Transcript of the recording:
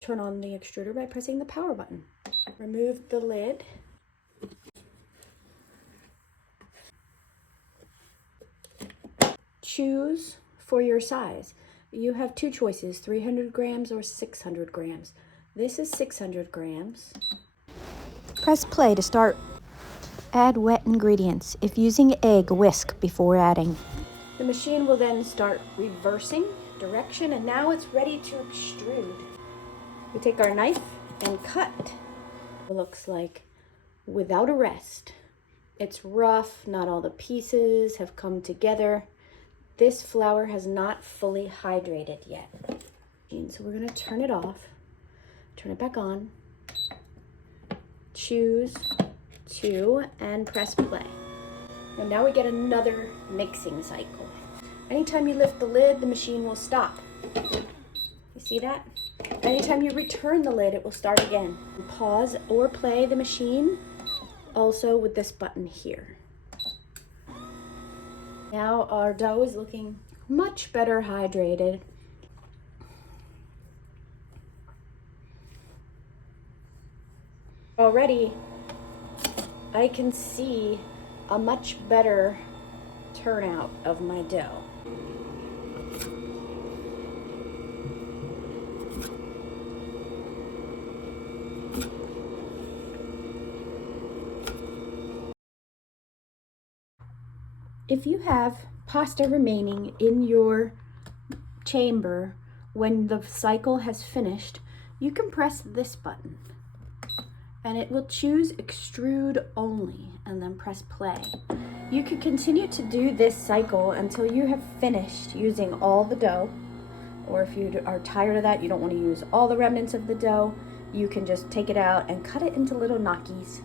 Turn on the extruder by pressing the power button. Remove the lid. Choose for your size. You have two choices, 300 grams or 600 grams. This is 600 grams. Press play to start. Add wet ingredients. If using egg, whisk before adding. The machine will then start reversing direction, and now it's ready to extrude. We take our knife and cut. It looks like without a rest. It's rough, not all the pieces have come together. This flour has not fully hydrated yet. So we're gonna turn it off, turn it back on, choose to, and press play. And now we get another mixing cycle. Anytime you lift the lid, the machine will stop. You see that? Anytime you return the lid, it will start again. Pause or play the machine, also with this button here. Now our dough is looking much better hydrated. Already, I can see a much better turnout of my dough. If you have pasta remaining in your chamber when the cycle has finished, you can press this button and it will choose extrude only and then press play. You can continue to do this cycle until you have finished using all the dough, or if you are tired of that, you don't want to use all the remnants of the dough, you can just take it out and cut it into little gnocchis.